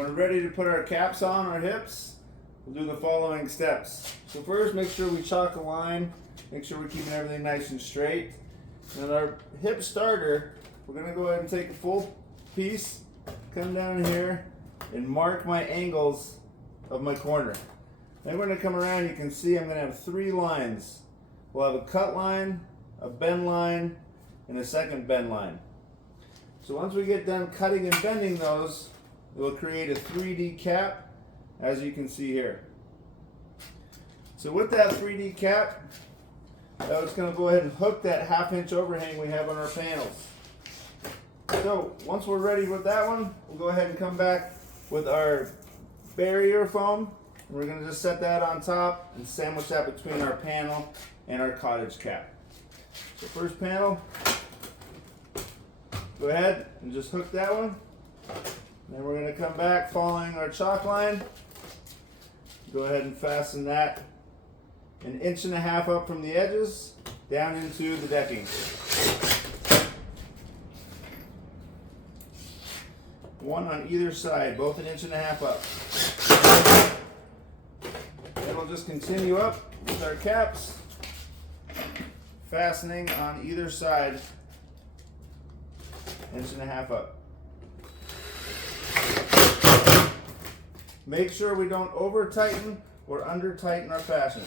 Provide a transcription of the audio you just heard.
When we're ready to put our caps on our hips, we'll do the following steps. So first, make sure we chalk a line, make sure we're keeping everything nice and straight. And our hip starter, we're gonna go ahead and take a full piece, come down here, and mark my angles of my corner. Then we're gonna come around, you can see I'm gonna have 3 lines. We'll have a cut line, a bend line, and a second bend line. So once we get done cutting and bending those, it will create a 3D cap, as you can see here. So with that 3D cap, I was going to go ahead and hook that 1/2 inch overhang we have on our panels. So once we're ready with that one, we'll go ahead and come back with our barrier foam. And we're going to just set that on top and sandwich that between our panel and our cottage cap. So first panel, go ahead and just hook that one. Then we're going to come back following our chalk line. Go ahead and fasten that 1.5 inches up from the edges down into the decking. One on either side, both 1.5 inches up. Then we'll just continue up with our caps, fastening on either side 1.5 inches up. Make sure we don't over tighten or under tighten our fasteners.